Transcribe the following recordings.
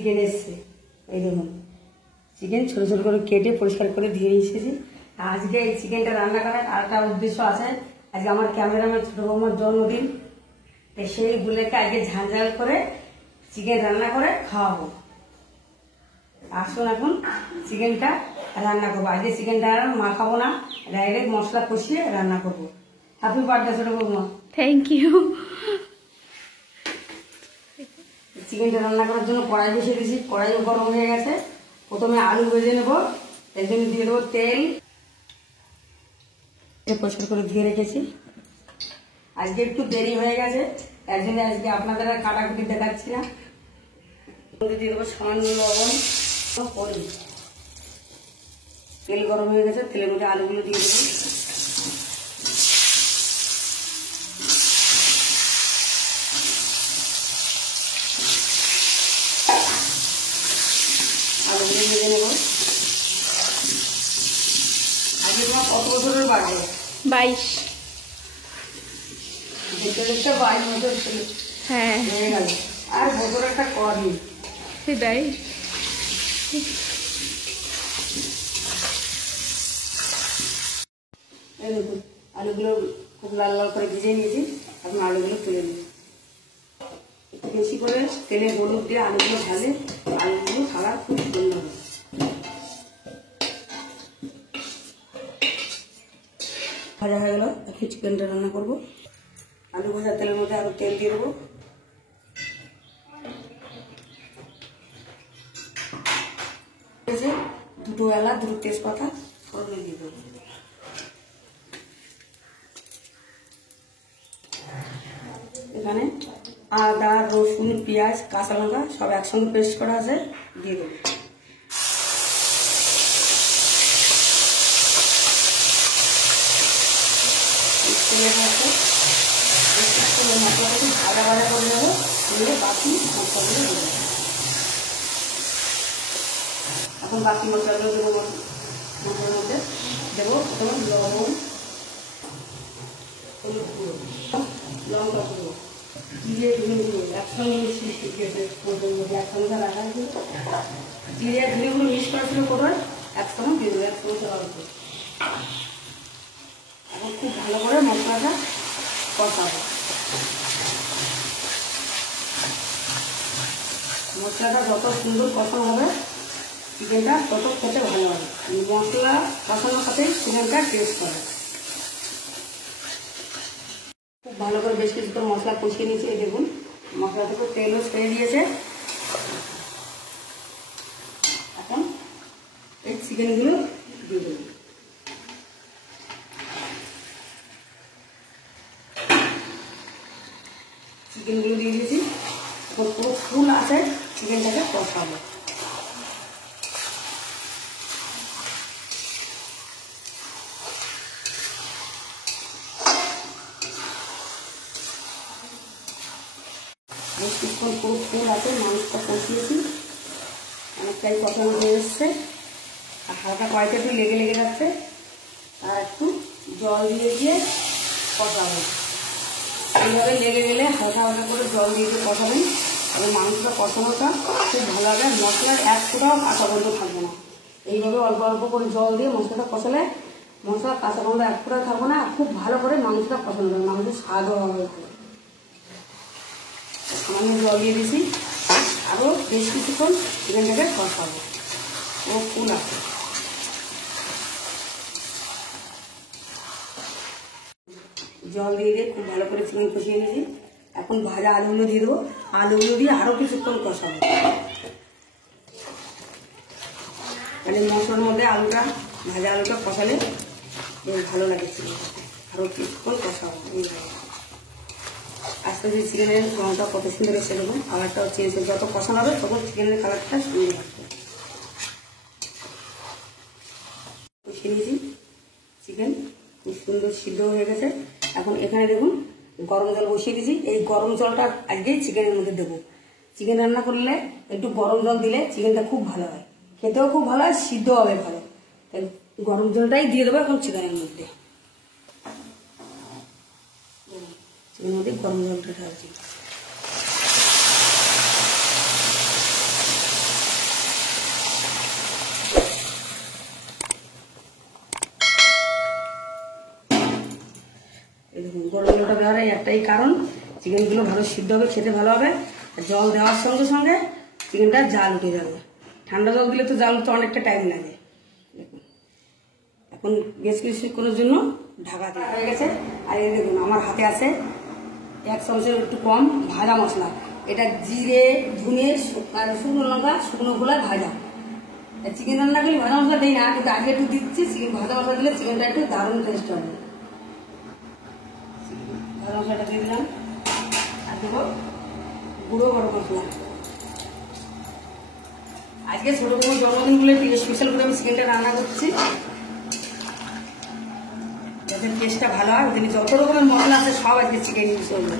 Chicken এসছে। এই দেখুন চিকেন ছোট ছোট করে কেটে পরিষ্কার করে ধুয়ে এসেছি। আজকে এই চিকেনটা রান্না করার আরেকটা উদ্দেশ্য আছে। আজকে আমার ক্যামেরাম্যান ছোট বৌমার জন্মদিন, সেই বুলেকে আজকে ঝাল করে চিকেন রান্না করে খাওয়াবো। আসুন এখন চিকেনটা রান্না করবো। আজকে চিকেনটা মাখাবো না, ডাইরেক্ট মশলা কষিয়ে রান্না করবো। হ্যাপি বার্থডে ছোট বৌমা। Thank you. চিকেনটা রান্না করার জন্য কড়াই বসিয়ে দিয়েছি। কড়াইও গরম হয়ে গেছে। প্রথমে আলু ভেজে নেবো। এর জন্য দিয়ে দেবো তেল। পরিষ্কার করে ধুয়ে রেখেছি। আজকে একটু দেরি হয়ে গেছে, এর জন্য আজকে আপনাদের আর কাটাকুটি দেখাচ্ছি না। দিয়ে দেবো সামান্য লবণ, হলুদ। তেল গরম হয়ে গেছে, তেলের মধ্যে আলুগুলো দিয়ে দেবো। আলুগুলো ভেজে নেব। আজকে তোমার কত বছরের বাড়বে? 22। দেখতে দেখতে 22 বছর ছিল। হ্যাঁ হয়ে গেল, আর বছর একটা কদিন। সেটাই। এই দেখুন আলুগুলো খুব লাল লাল করে ভেজে নিয়েছি। এখন আলুগুলো তুলে নিই। একটু বেশি করে তেলে হলুদ দিয়ে আলুগুলো ঢালে আলুগুলো কালার খুব সুন্দর হবে। ভাজা হয়ে গেল, এখন চিকেনটা রান্না করবো। আলু ভাজা তেলের মধ্যে আরো তেল দিয়ে দেবো। দুটো এলাচ, দুটো তেজপাতা ফোড়নে দিয়ে দেবো। এখানে আদা, রসুন, পেঁয়াজ, কাঁচা লঙ্কা সব একসঙ্গে পেস্ট করা আছে, দিয়ে দেবো। মশলাটাকে ভাজা ভাজা করে নেবো, নিয়ে বাকি মশলাগুলো দেবো। এখন বাকি মশলাগুলো দেবো। মশলার মধ্যে দেবো প্রথমে লবণ, হলুদ গুঁড়ো, লঙ্কা গুঁড়ো, জিরে ধনে একসঙ্গে একসঙ্গে রাখা ছিল। জিরে ধনেগুলো মিক্স করা ছিল কোথায়, একসঙ্গে দিয়ে দেবো। একসঙ্গে অল্প এখন খুব ভালো করে মশলাটা কষাবো। মশলাটা যত সুন্দর কষানো হবে চিকেনটা তত খেতে ভালো হবে। মশলা কষানোর সাথে চিকেনটা টেস্ট হবে। খুব ভালো করে বেশ কিছুক্ষণ মশলা কষিয়ে নিয়েছি। এই দেখুন মশলা থেকে তেলও ছেড়ে দিয়েছে। এখন এই চিকেনগুলো দিয়ে দেবো। চিকেনগুলো দিয়ে দিয়েছি। পুরো ফুল আছে চিকেনটাকে কষাবো। বেশ কিছুক্ষণ পুরো ফুল আছে, মাংসটা কষিয়েছি, অনেকটাই কষানো হয়ে এসছে। আর হালকা কড়াইতে একটু লেগে লেগে যাচ্ছে, আর একটু জল দিয়ে কষাবো। এইভাবে লেগে গেলে হালকা হালকা করে জল দিয়ে কষাবেন, তবে মাংসটা কষানোটা খুব ভালো হবে। মশলার এক ফোঁটাও কাঁচা গন্ধ থাকবে না। এইভাবে অল্প অল্প করে জল দিয়ে মশলাটা কষালে মশলার কাঁচা গন্ধ এক ফোঁটা থাকবে না। খুব ভালো করে মাংসটা কষানো হবে, মাংসের স্বাদও হবে ভালো। আমি জল দিয়ে দিয়েছি, আরও বেশ কিছুক্ষণ চিকেনটাকে কষাবো। ও ফুল আছে। জল দিয়ে খুব ভালো করে চিকেন কষিয়ে নিয়েছি। এখন ভাজা আলুগুলো দিয়ে দেবো। আলুগুলো দিয়ে আরও কিছুক্ষণ কষাবো। মানে মশলার মধ্যে আলুটা, ভাজা আলুটা কষালে বেশ ভালো লাগে চিকেনটা। আরও কিছুক্ষণ কষাবো। আস্তে আস্তে চিকেনের রঙটা কত সুন্দর এসে দেবো। কালারটাও চেঞ্জ হবে, যত কষানো হবে তখন চিকেনের কালারটা সুন্দর আসবে। কষিয়ে নিয়েছি, চিকেন খুব সুন্দর সিদ্ধ হয়ে গেছে। এখন এখানে দেখুন গরম জল বসিয়ে দিয়েছি। এই গরম জলটা আজকেই চিকেনের মধ্যে দেবো। চিকেন রান্না করলে একটু গরম জল দিলে চিকেনটা খুব ভালো হয়, খেতেও খুব ভালো হয়, সিদ্ধ হবে ভালো। তাই গরম জলটাই দিয়ে দেবো এখন চিকেনের মধ্যে। চিকেনের মধ্যে গরম জলটা ঢালছি। জলটা দেওয়ার একটাই কারণ, চিকেনগুলো ভালো সিদ্ধ হবে, খেতে ভালো হবে। জল দেওয়ার সঙ্গে সঙ্গে চিকেনটা জাল উঠে যাবে। ঠান্ডা জল দিলে তো জাল উঠতে অনেকটা টাইম লাগে। দেখুন এখন গ্যাস করার জন্য ঢাকা দেওয়া হয়ে গেছে। আর এই দেখুন আমার হাতে আছে 1 চামচের একটু কম ভাজা মশলা। এটা জিরে, ধনে, শুকনো লঙ্কা, শুকনো গোলা ভাজা। চিকেন রান্না করলে ভাজা মশলা দিই না, কিন্তু আগে একটু দিচ্ছি। চিকেন ভাজা মশলা দিলে চিকেনটা একটু দারুণ টেস্ট হবে। ভাজা মশলাটা দিয়ে দিলাম। আর দেবো গুঁড়ো গরম মশলা। আজকে ছোট বড় জন্মদিনগুলো একটু স্পেশাল করে আমি চিকেনটা রান্না করছি, যাতে টেস্টটা ভালো হয়। ওখানে যত রকমের মশলা আছে সব আজকে চিকেন ইউজ করবো।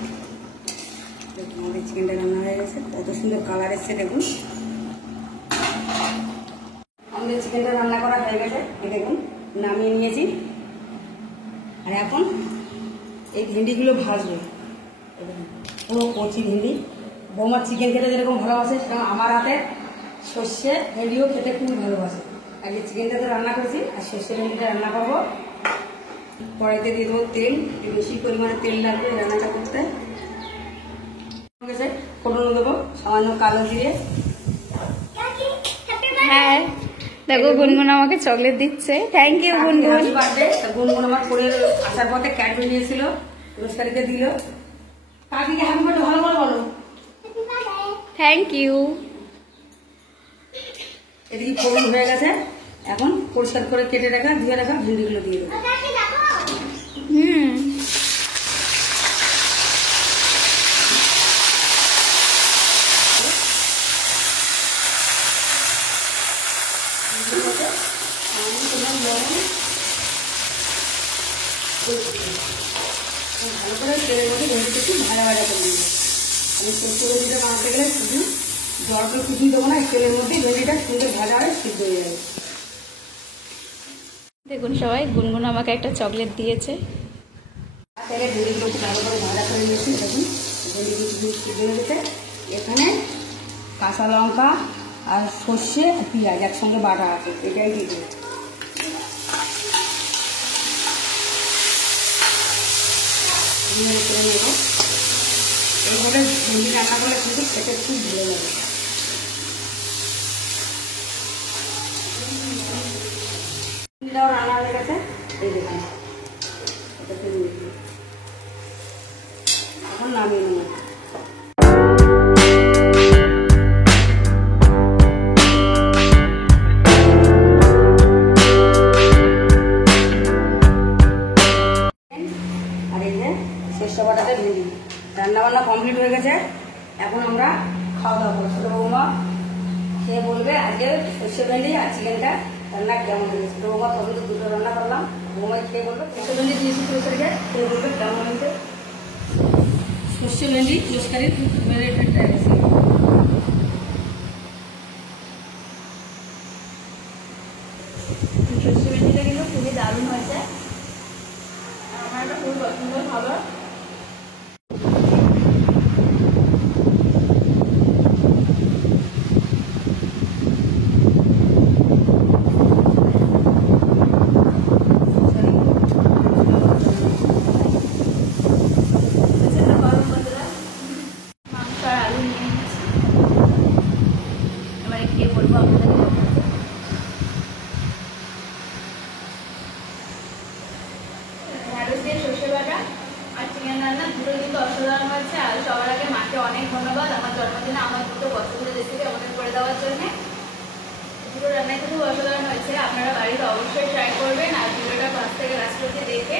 দেখুন আমাদের চিকেনটা রান্না হয়ে গেছে, কত সুন্দর কালার এসছে। দেখুন আমাদের চিকেনটা রান্না করা হয়ে গেছে। দেখুন নামিয়ে নিয়েছি। আর এখন এই ভেন্ডিগুলো ভাজবো। পুরো কচি ভেন্ডি। বৌমার চিকেন খেতে যেরকম ভালোবাসে, সেরকম আমার হাতে সর্ষে ভেন্ডিও খেতে খুবই ভালোবাসে। আজকে চিকেনটাতে রান্না করেছি, আর সর্ষে ভেন্ডিটা রান্না করবো। কড়াইতে দিয়ে দেবো তেল, একটু বেশি পরিমাণে তেল লাগবে রান্নাটা করতে। ফোড়ন দেবো সামান্য কালো জিরে। হ্যাঁ দেখো গুনগুন আমাকে চকলেট দিচ্ছে। থ্যাংক ইউ গুনগুন। গুনগুন আমার করে আসার পথে ক্যাডবেরি নিয়েছিল, পুরস্কারিতে দিল। কাকিকে হ্যাপি বার্থডে ভালো করে বলো। Thank you. এদিকে ফোড়ন হয়ে গেছে, এখন পরিষ্কার করে কেটে রাখা ধুয়ে রাখা ভেন্ডিগুলো দিয়ে দেবো। ভালো করে তেলের মধ্যে ভেন্ডিটা একটু ভাজা ভাজা করে নেবো। আমি সরষে ভেন্ডিটা বানাতে গেলে শুধু জলটা কিছুই দেবো না, তেলের মধ্যে ভেন্ডিটা সুন্দর ভাজা হয়ে সিদ্ধ হয়ে যাবে। দেখুন সবাই গুনগুন আমাকে একটা চকলেট দিয়েছে। তেলে ভেন্ডিগুলো একটু ভালো করে ভাজা করে নিয়েছি। দেখুন ভেন্ডিগুলো সিদ্ধ হয়ে গেছে। এখানে কাঁচা লঙ্কা আর সর্ষে আর পেঁয়াজ একসঙ্গে বাটা আছে, এটাই দিয়ে দেবো। করে নেব। এইভাবে ভেন্ডি রান্না করলে কিন্তু খেতে খুব ভালো লাগে। ভেন্ডিটাও রান্না হয়ে গেছে, এই দেখুন এখন নামিয়ে নেব। সর্ষে বাটাতে ভেন্ডি রান্না বান্না কমপ্লিট হয়ে গেছে। এখন আমরা খাওয়া দাওয়া করবো। ছোটো বৌমা খেয়ে বলবে আজকে সর্ষে ভেন্ডি আর চিকেনটা রান্না কেমন হয়েছে। ছোটো বৌমা তখন তো দুটো রান্না করলাম, বৌমায় খেয়ে বলবে সর্ষে ভেন্ডি দিয়েছি পুরস্কারকে, খেয়ে বলবে কেমন হয়েছে। সর্ষে ভেন্ডি পুরস্কারের সর্ষে ভেন্ডিটা কিন্তু খুবই দারুণ হয়েছে, আমার এটা খুবই পছন্দের খাবার। মাংস আর আলু নিয়ে নিচ্ছি, এবারে খেয়ে বলবো আপনাদের। ঢ্যাঁড়স দিয়ে সর্ষে বাটা আর চিকেন রান্না দুটো কিন্তু অসাধারণ হয়েছে। আর সবার আগে মাকে অনেক ধন্যবাদ আমার জন্মদিনে আমার দুটো পছন্দের রেসিপি আমাদের করে দেওয়ার জন্য। দুটো রান্নাই কিন্তু অসাধারণ হয়েছে, আপনারা বাড়িতে অবশ্যই ট্রাই করবেন। আর ভিডিওটা ফার্স্ট থেকে লাস্ট অবধি দেখে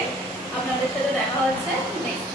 আপনাদের সাথে দেখা হচ্ছে নেক্সট।